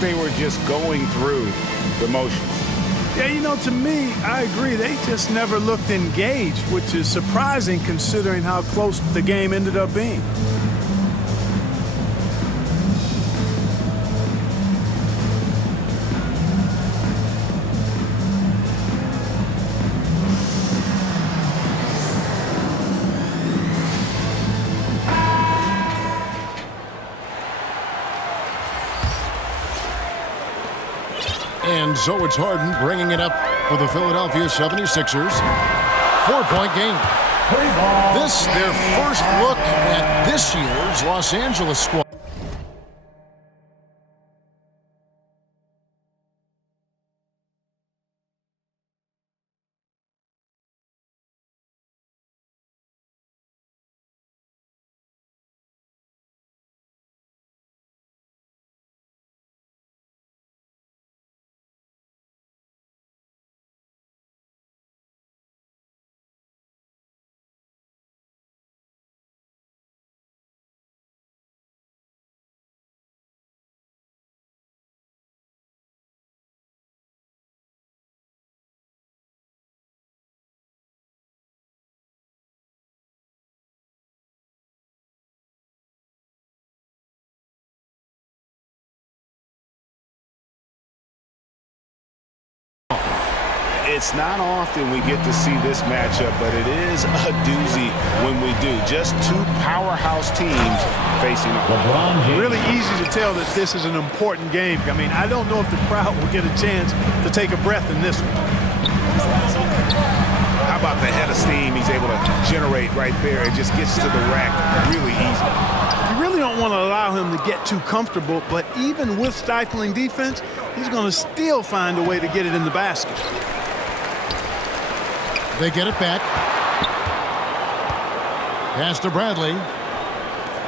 they were just going through the motions. Yeah, you know, to me, I agree. They just never looked engaged, which is surprising considering how close the game ended up being. And so it's Harden bringing it up for the Philadelphia 76ers. 4-point game. This, their first look at this year's Los Angeles squad. It's not often we get to see this matchup, but it is a doozy when we do. Just two powerhouse teams facing off. Really easy to tell that this is an important game. I mean, I don't know if the crowd will get a chance to take a breath in this one. How about the head of steam he's able to generate right there? It just gets to the rack really easy. You really don't want to allow him to get too comfortable, but even with stifling defense, he's going to still find a way to get it in the basket. They get it back. Pass to Bradley.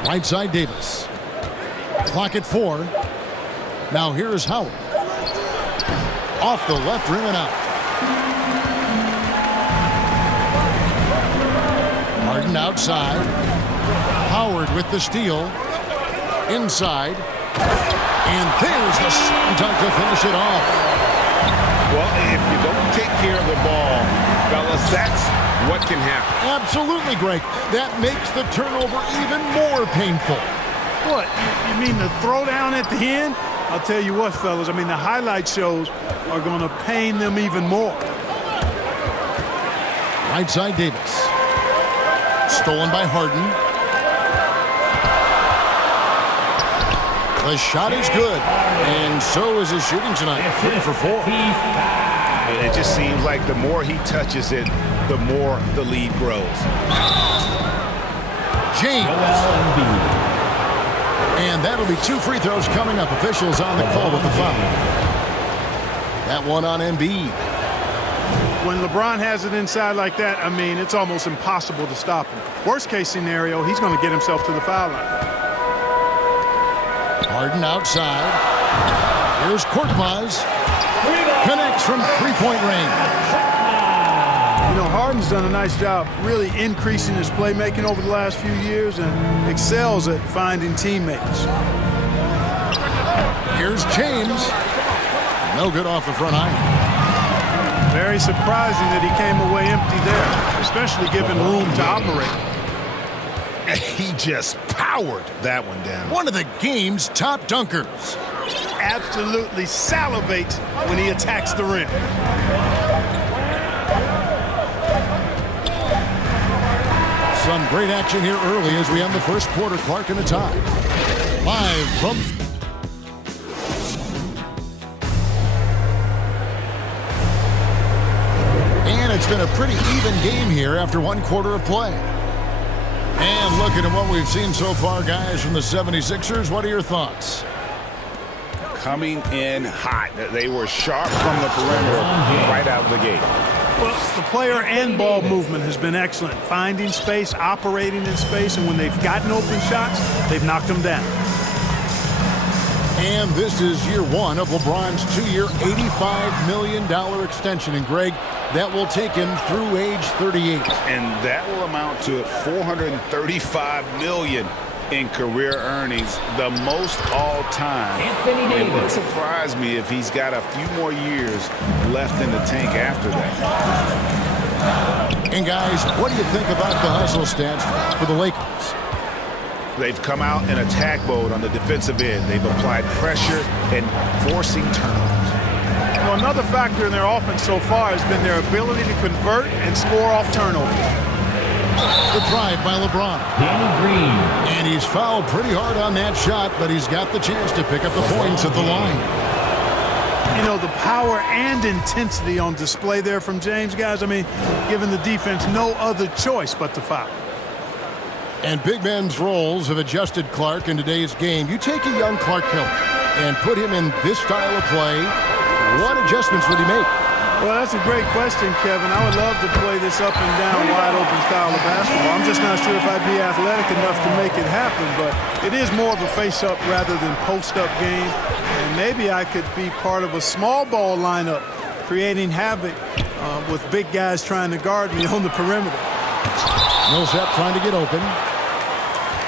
Right side Davis. Clock at 4. Now here's Howard. Off the left rim and out. Harden outside. Howard with the steal. Inside. And there's the slam dunk to finish it off. Well, if you don't take care of the ball, fellas, that's what can happen. Absolutely, Greg. That makes the turnover even more painful. What? You mean the throwdown at the end? I'll tell you what, fellas. I mean, the highlight shows are going to pain them even more. Right side Davis. Stolen by Harden. The shot is good, and so is his shooting tonight. 3 for 4. It just seems like the more he touches it, the more the lead grows. James. And that'll be 2 free throws coming up. Officials on the call with the foul. That one on Embiid. When LeBron has it inside like that, I mean, it's almost impossible to stop him. Worst case scenario, he's going to get himself to the foul line. Harden outside. Here's Korkmaz. Connects from 3-point range. You know, Harden's done a nice job really increasing his playmaking over the last few years and excels at finding teammates. Here's James. No good off the front iron. Very surprising that he came away empty there, especially given room to operate. He just powered that one down. One of the game's top dunkers. Absolutely salivates when he attacks the rim. Some great action here early as we end the first quarter. Clark in a tie. Live from... And it's been a pretty even game here after 1 quarter of play. And looking at what we've seen so far, guys, from the 76ers, what are your thoughts? Coming in hot. They were sharp from the perimeter right out of the gate. Well, the player and ball movement has been excellent. Finding space, operating in space, and when they've gotten open shots, they've knocked them down. And this is year 1 of LeBron's 2-year, $85 million extension. And, Greg, that will take him through age 38. And that will amount to $435 million in career earnings, the most all-time. It wouldn't surprise me if he's got a few more years left in the tank after that. And guys, what do you think about the hustle stats for the Lakers? They've come out in attack mode on the defensive end. They've applied pressure and forcing turnovers. You know, another factor in their offense so far has been their ability to convert and score off turnovers. The drive by LeBron. Danny Green. And he's fouled pretty hard on that shot, but he's got the chance to pick up the points at the line. You know, the power and intensity on display there from James, guys. I mean, giving the defense no other choice but to foul. And big men's roles have adjusted Clark in today's game. You take a young Clark Killer and put him in this style of play, what adjustments would he make? Well, that's a great question, Kevin. I would love to play this up and down, wide open style of basketball. I'm just not sure if I'd be athletic enough to make it happen, but it is more of a face-up rather than post-up game. And maybe I could be part of a small ball lineup, creating havoc with big guys trying to guard me on the perimeter. Millsap trying to get open.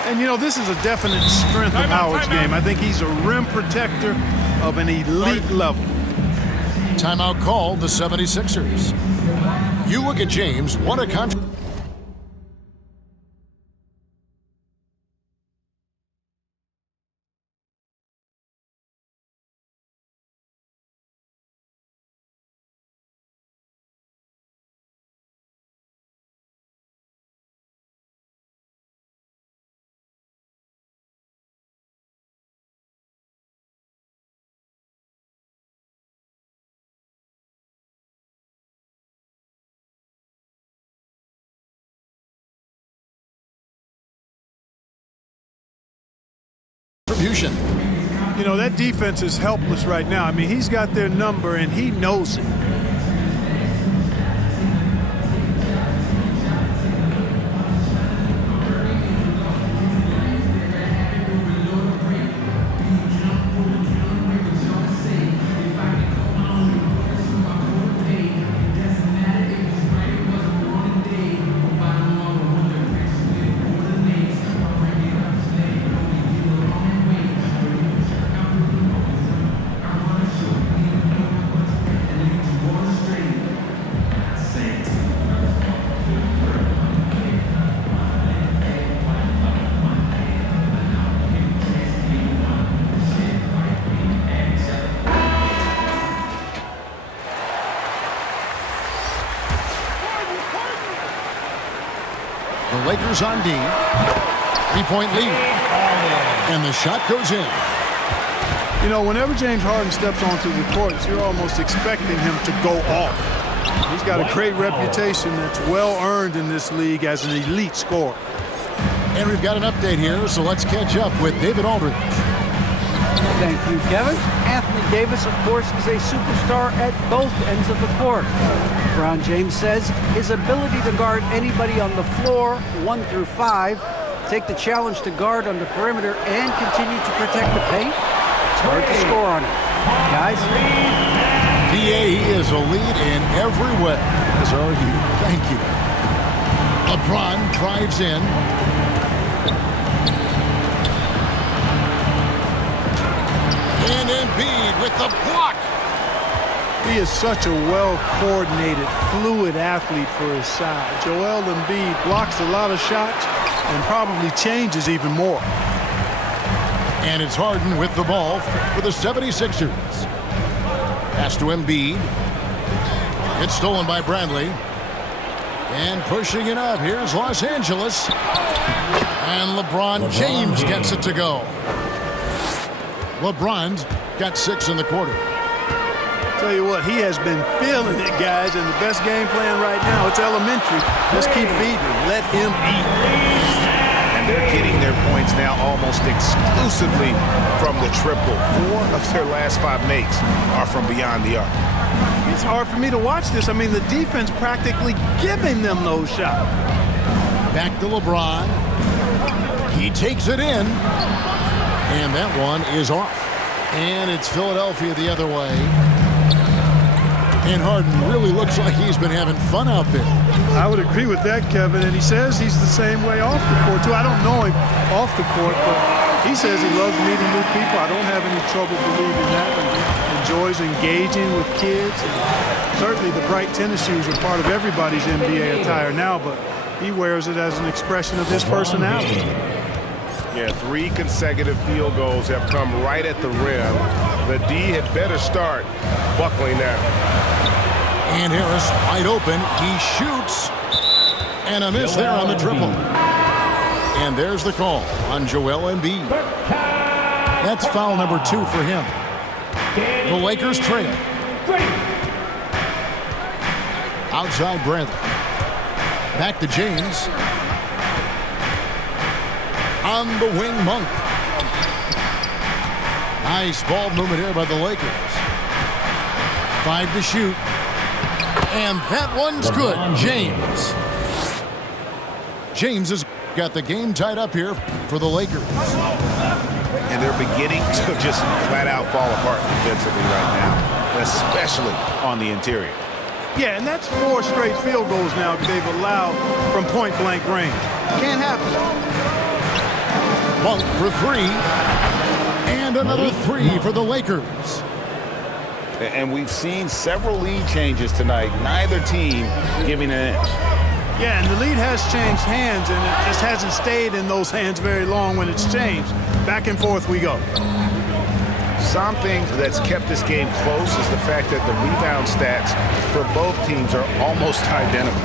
And, you know, this is a definite strength of Howard's game. I think he's a rim protector of an elite level. Timeout called the 76ers. You look at James, what a contribution. You know, that defense is helpless right now. I mean, he's got their number, and he knows it. The Lakers on D. 3-point lead. And the shot goes in. You know, whenever James Harden steps onto the court, you're almost expecting him to go off. He's got a great reputation that's well earned in this league as an elite scorer. And we've got an update here, so let's catch up with David Aldridge. Thank you, Kevin. Anthony Davis, of course, is a superstar at both ends of the court. LeBron James says his ability to guard anybody on the floor, 1 through 5, take the challenge to guard on the perimeter, and continue to protect the paint, it's hard to score on it. Guys? DA, he is a lead in every way. As are you. Thank you. LeBron drives in. And Embiid with the block. He is such a well-coordinated, fluid athlete for his size. Joel Embiid blocks a lot of shots and probably changes even more. And it's Harden with the ball for the 76ers. Pass to Embiid. It's stolen by Bradley. And pushing it up. Here's Los Angeles. And LeBron James gets it to go. LeBron's got 6 in the quarter. Tell you what, he has been feeling it, guys, and the best game plan right now, it's elementary. Just keep feeding him. Let him eat. And they're getting their points now almost exclusively from the triple. 4 of their last 5 makes are from beyond the arc. It's hard for me to watch this. I mean, the defense practically giving them those shots. Back to LeBron. He takes it in. And that one is off. And it's Philadelphia the other way. And Harden really looks like he's been having fun out there. I would agree with that, Kevin. And he says he's the same way off the court, too. I don't know him off the court, but he says he loves meeting new people. I don't have any trouble believing that. He enjoys engaging with kids. And certainly the bright tennis shoes are part of everybody's NBA attire now, but he wears it as an expression of his personality. Yeah, 3 consecutive field goals have come right at the rim. The D had better start buckling down. And Harris wide open. He shoots. And a miss there on the triple. And there's the call on Joel Embiid. That's foul number 2 for him. The Lakers trail. Outside Bradley. Back to James. On the wing, Monk. Nice ball movement here by the Lakers. 5 to shoot. And that one's good. James has got the game tied up here for the Lakers. And they're beginning to just flat out fall apart defensively right now, especially on the interior. Yeah, and that's 4 straight field goals now they've allowed from point-blank range. Can't happen. Monk for 3. And another 3 for the Lakers. And we've seen several lead changes tonight. Neither team giving an inch. Yeah, and the lead has changed hands, and it just hasn't stayed in those hands very long when it's changed. Back and forth we go. Something that's kept this game close is the fact that the rebound stats for both teams are almost identical.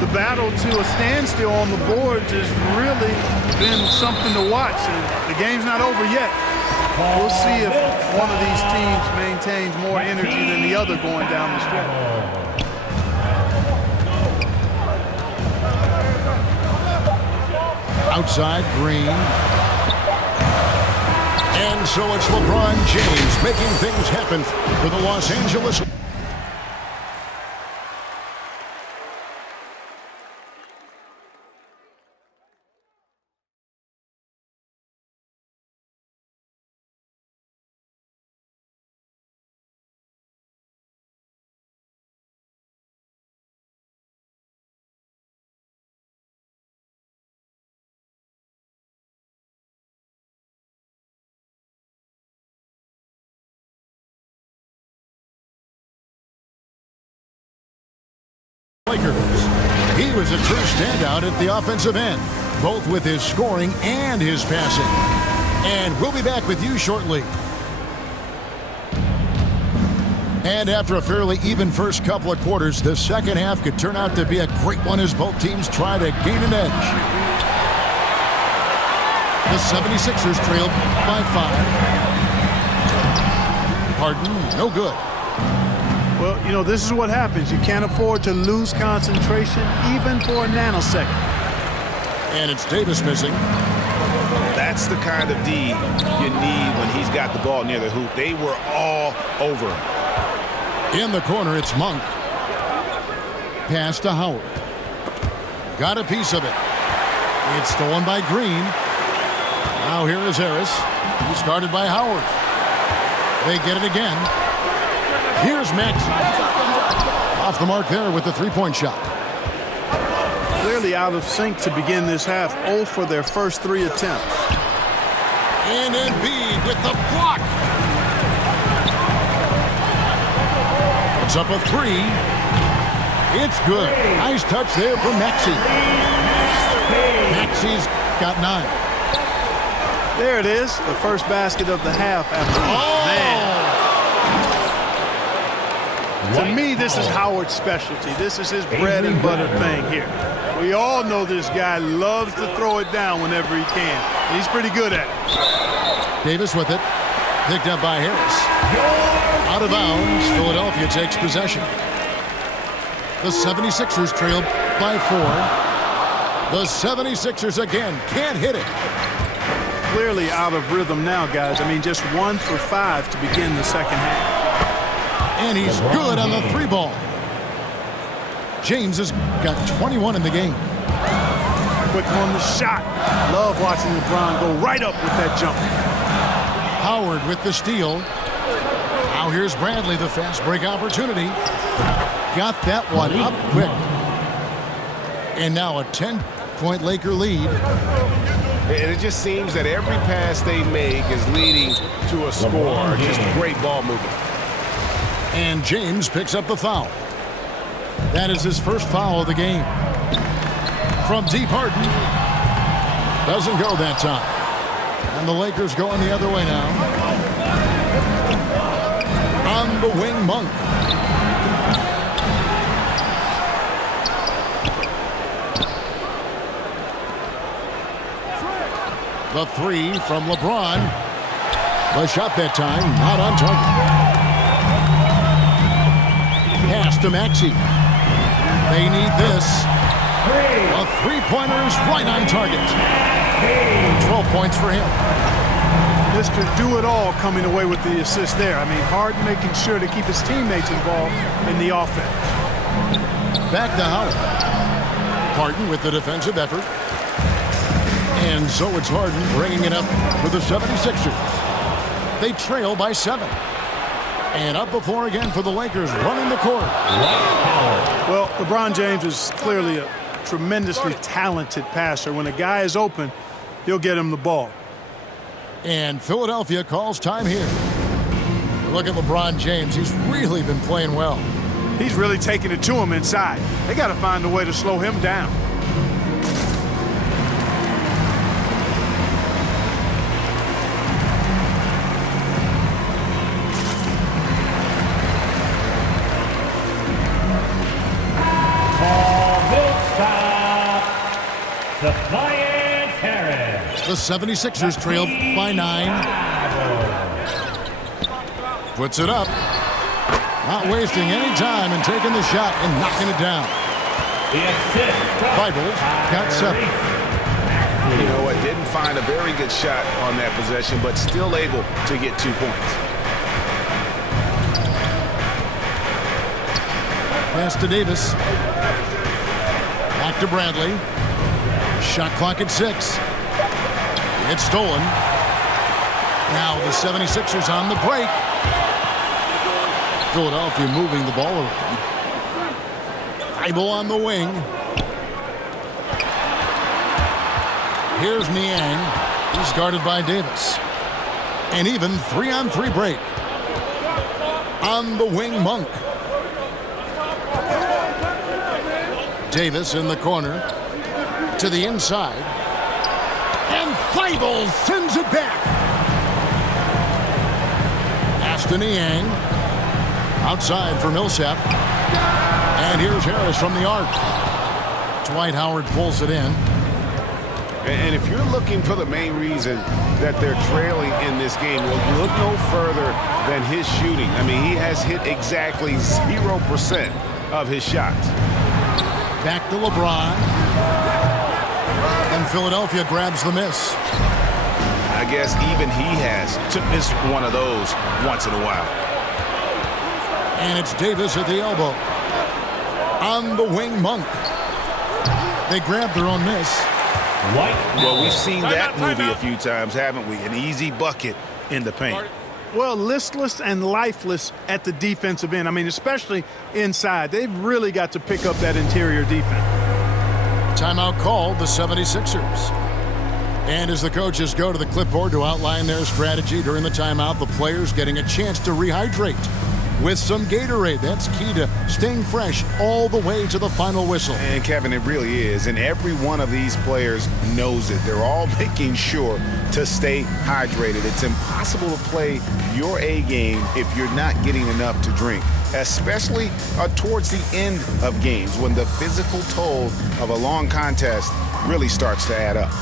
The battle to a standstill on the boards has really been something to watch, and the game's not over yet. We'll see if one of these teams maintains more energy than the other going down the stretch. Outside Green. And so it's LeBron James making things happen for the Los Angeles. He was a true standout at the offensive end, both with his scoring and his passing. And we'll be back with you shortly. And after a fairly even first couple of quarters, the second half could turn out to be a great one as both teams try to gain an edge. The 76ers trailed by 5. Harden, no good. Well, you know, this is what happens. You can't afford to lose concentration even for a nanosecond. And it's Davis missing. That's the kind of D you need when he's got the ball near the hoop. They were all over him. In the corner, it's Monk. Pass to Howard. Got a piece of it. It's stolen by Green. Now here is Harris. He's guarded by Howard. They get it again. Here's Max. Off the mark there with the three-point shot. Clearly out of sync to begin this half. 0 for their first 3 attempts. And Embiid with the block. It's up a 3. It's good. Nice touch there from Maxey. Maxey's got 9. There it is. The first basket of the half after. Man. To me, this is Howard's specialty. This is his bread and butter thing here. We all know this guy loves to throw it down whenever he can. And he's pretty good at it. Davis with it. Picked up by Harris. Out of bounds. Philadelphia takes possession. The 76ers trail by 4. The 76ers again can't hit it. Clearly out of rhythm now, guys. I mean, just 1 for 5 to begin the second half. And he's good on the 3 ball. James has got 21 in the game. Quick on the shot. Love watching LeBron go right up with that jump. Howard with the steal. Now here's Bradley, the fast break opportunity. Got that one up quick. And now a 10-point Laker lead. And it just seems that every pass they make is leading to a score. Just great ball movement. And James picks up the foul. That is his first foul of the game. From deep, Harden. Doesn't go that time. And the Lakers going the other way now. On the wing, Monk. The three from LeBron. The shot that time, not on target. Pass to Maxey. They need this. A three-pointer is right on target. 12 points for him. Mr. Do-It-All coming away with the assist there. I mean, Harden making sure to keep his teammates involved in the offense. Back to Howard. Harden with the defensive effort. And so it's Harden bringing it up for the 76ers. They trail by 7. And up before again for the Lakers running the court. Well, LeBron James is clearly a tremendously talented passer. When a guy is open, he'll get him the ball. And Philadelphia calls time here. Look at LeBron James. He's really been playing well. He's really taking it to him inside. They got to find a way to slow him down. The 76ers trail by 9. Puts it up. Not wasting any time and taking the shot and knocking it down. Bible got 7. You know what? Didn't find a very good shot on that possession, but still able to get 2 points. Pass to Davis. Back to Bradley. Shot clock at 6. It's stolen. Now the 76ers on the break. Philadelphia moving the ball around. Bible on the wing. Here's Niang. He's guarded by Davis. And even 3-on-3 break. On the wing, Monk. Davis in the corner. To the inside. And Bible sends it back. Pass to Niang. Outside for Millsap. And here's Harris from the arc. Dwight Howard pulls it in. And if you're looking for the main reason that they're trailing in this game, well, look no further than his shooting. I mean, he has hit exactly 0% of his shots. Back to LeBron. And Philadelphia grabs the miss. I guess even he has to miss one of those once in a while. And it's Davis at the elbow. On the wing, Monk. They grab their own miss. Well, we've seen that movie a few times, haven't we? An easy bucket in the paint. Well, listless and lifeless at the defensive end. I mean, especially inside. They've really got to pick up that interior defense. Timeout called, the 76ers. And as the coaches go to the clipboard to outline their strategy during the timeout, the players getting a chance to rehydrate with some Gatorade. That's key to staying fresh all the way to the final whistle. And Kevin, it really is. And every one of these players knows it. They're all making sure to stay hydrated. It's impossible to play your A game if you're not getting enough to drink, especially towards the end of games when the physical toll of a long contest really starts to add up.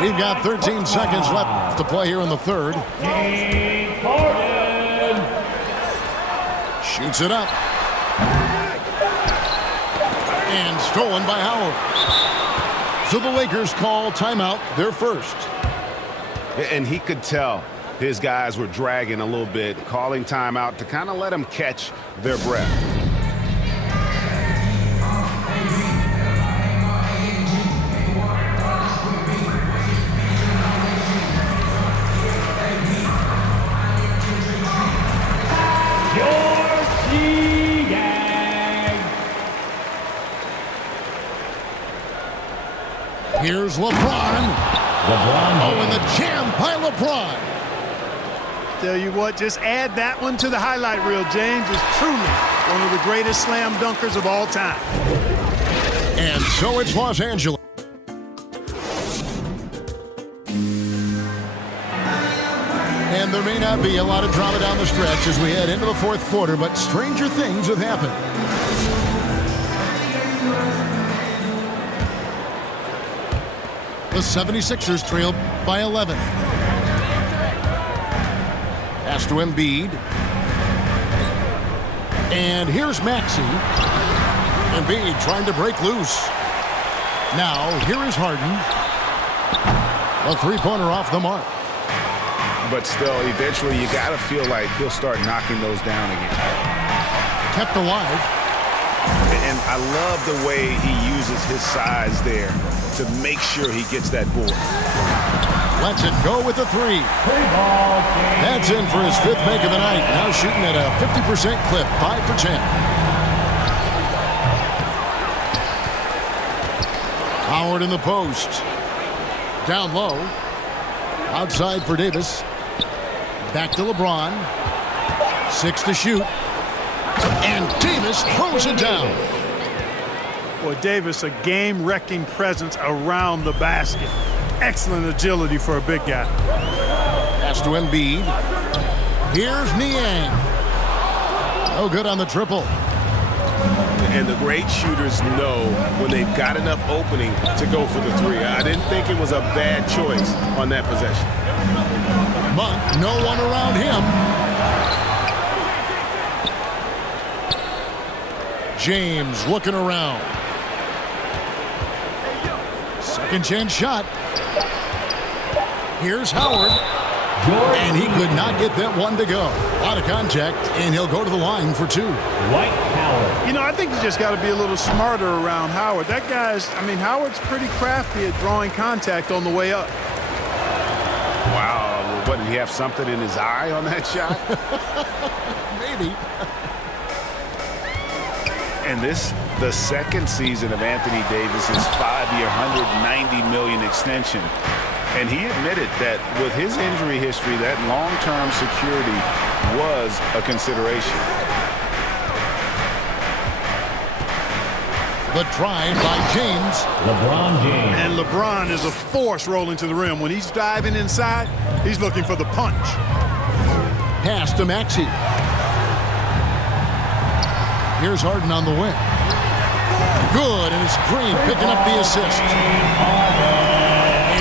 We've got 13 seconds left to play here in the third. Shoots it up. And stolen by Howard. So the Lakers call timeout, their first. And he could tell his guys were dragging a little bit, calling timeout to kind of let them catch their breath. Here's LeBron. Oh, and the jam by LeBron. Tell you what, just add that one to the highlight reel. James is truly one of the greatest slam dunkers of all time. And so it's Los Angeles. And there may not be a lot of drama down the stretch as we head into the fourth quarter, but stranger things have happened. The 76ers trail by 11. Pass to Embiid. And here's Maxey. Embiid trying to break loose. Now, here is Harden. A three-pointer off the mark. But still, eventually, you got to feel like he'll start knocking those down again. Kept alive. And I love the way he uses his size there to make sure he gets that board. Lets it go with the three. That's in for his fifth make of the night. Now shooting at a 50% clip, 5 for 10. Howard in the post. Down low. Outside for Davis. Back to LeBron. 6 to shoot. And Davis throws it down. Boy, Davis, a game-wrecking presence around the basket. Excellent agility for a big guy. Pass to Embiid. Here's Niang. No good on the triple. And the great shooters know when they've got enough opening to go for the three. I didn't think it was a bad choice on that possession. Monk, no one around him. James looking around. Second chance shot. Here's Howard. And he could not get that one to go. A lot of contact, and he'll go to the line for 2. Dwight Howard. You know, I think you just got to be a little smarter around Howard. That guy's, I mean, Howard's pretty crafty at drawing contact on the way up. Wow. What, did he have something in his eye on that shot? Maybe. And this, the second season of Anthony Davis's 5-year, $190 million extension. And he admitted that with his injury history, that long-term security was a consideration. The drive by James. LeBron James. And LeBron is a force rolling to the rim. When he's diving inside, he's looking for the punch. Pass to Maxey. Here's Harden on the wing. Good, and it's Green picking up the assist.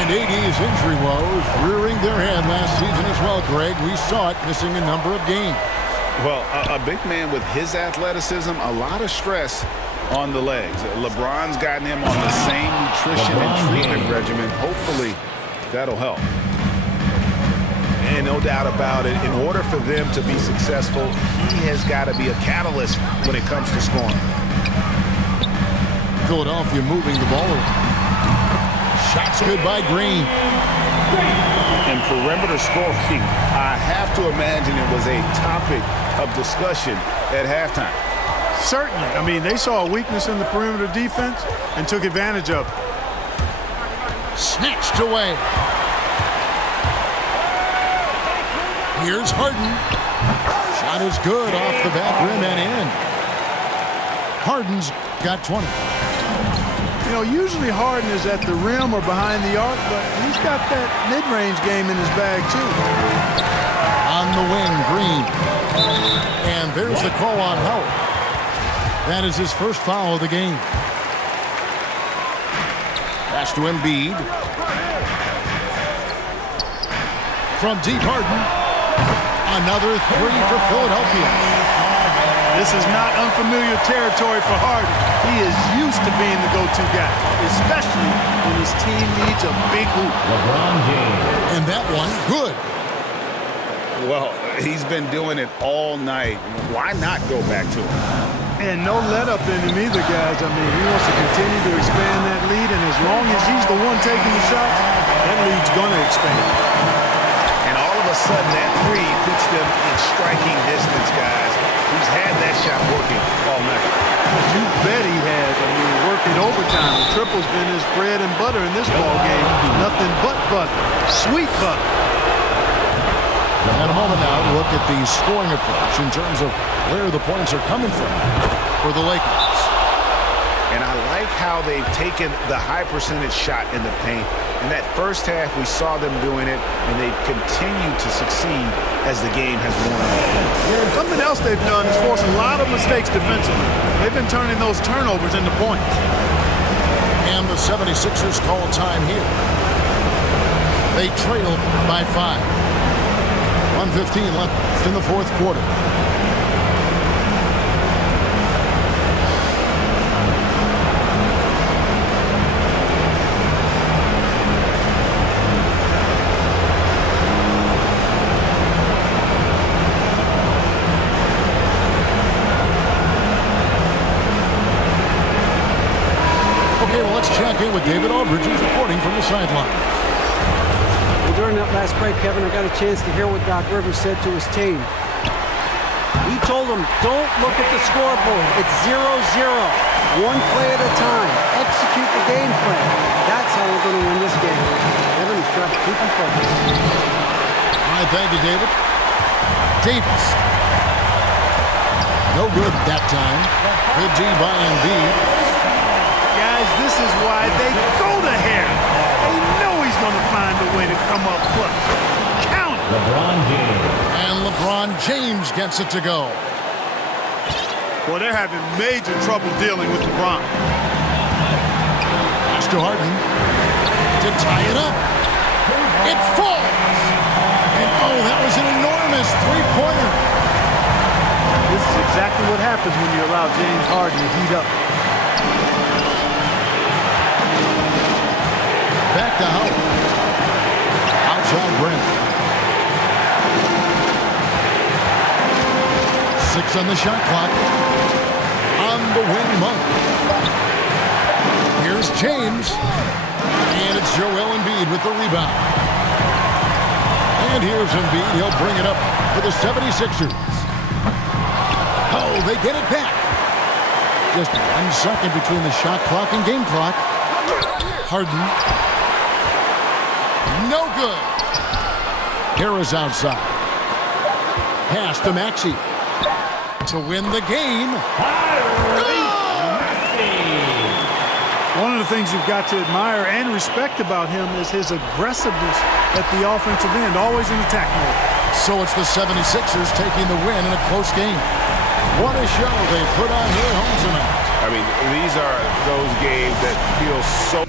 And AD's injury woes rearing their head last season as well, Greg. We saw it missing a number of games. Well, a big man with his athleticism, a lot of stress on the legs. LeBron's gotten him on the same nutrition and treatment regimen. Hopefully, that'll help. And no doubt about it, in order for them to be successful, he has got to be a catalyst when it comes to scoring. Philadelphia moving the ball around. Shots good by Green. And perimeter scoring, I have to imagine it was a topic of discussion at halftime. Certainly. I mean, they saw a weakness in the perimeter defense and took advantage of it. Snatched away. Here's Harden. Shot is good off the back rim and in. Harden's got 20. You know, usually Harden is at the rim or behind the arc, but he's got that mid-range game in his bag, too. On the wing, Green. And there's the call on Howard. That is his first foul of the game. Pass to Embiid. From deep, Harden. Another three for Philadelphia. This is not unfamiliar territory for Harden. He is used to being the go-to guy, especially when his team needs a big hoop. LeBron James. And that one, good. Well, he's been doing it all night. Why not go back to him? And no let-up in him either, guys. I mean, he wants to continue to expand that lead, and as long as he's the one taking the shots, that lead's going to expand. And all of a sudden, that three puts them in striking distance, guys. He's had that shot working all night. You bet he has. I mean, working overtime. The triple's been his bread and butter in this ball game. Nothing but butter. Sweet butter. In a moment now, look at the scoring approach in terms of where the points are coming from for the Lakers. And I like how they've taken the high percentage shot in the paint. In that first half, we saw them doing it, and they've continued to succeed as the game has worn on. Something else they've done is force a lot of mistakes defensively. They've been turning those turnovers into points. And the 76ers call time here. They trail by 5. 1:15 left in the fourth quarter. Okay, well, let's check in with David Aldridge, who's reporting from the sideline. Well, during that last break, Kevin, I got a chance to hear what Doc Rivers said to his team. He told them, don't look at the scoreboard. It's 0-0. One play at a time. Execute the game plan. That's how we're going to win this game. Kevin is trying to keep them focused. All right, thank you, David. Davis. No good that time. Good D by Embiid. Guys, this is why they go to him. They know he's going to find a way to come up clutch. Count it. LeBron James. And LeBron James gets it to go. Well, they're having major trouble dealing with LeBron. Pass to Harden to tie it up. It falls. And oh, that was an enormous three-pointer. This is exactly what happens when you allow James Harden to heat up. Back to Howard. Outside Brent. 6 on the shot clock. On the wing, Monk. Here's James. And it's Joel Embiid with the rebound. And here's Embiid. He'll bring it up for the 76ers. Oh, they get it back. Just 1 second between the shot clock and game clock. Harden. No good. Harris outside. Pass to Maxey to win the game. One of the things you've got to admire and respect about him is his aggressiveness at the offensive end, always in attack mode. So it's the 76ers taking the win in a close game. What a show they put on here at home tonight. I mean, these are those games that feel so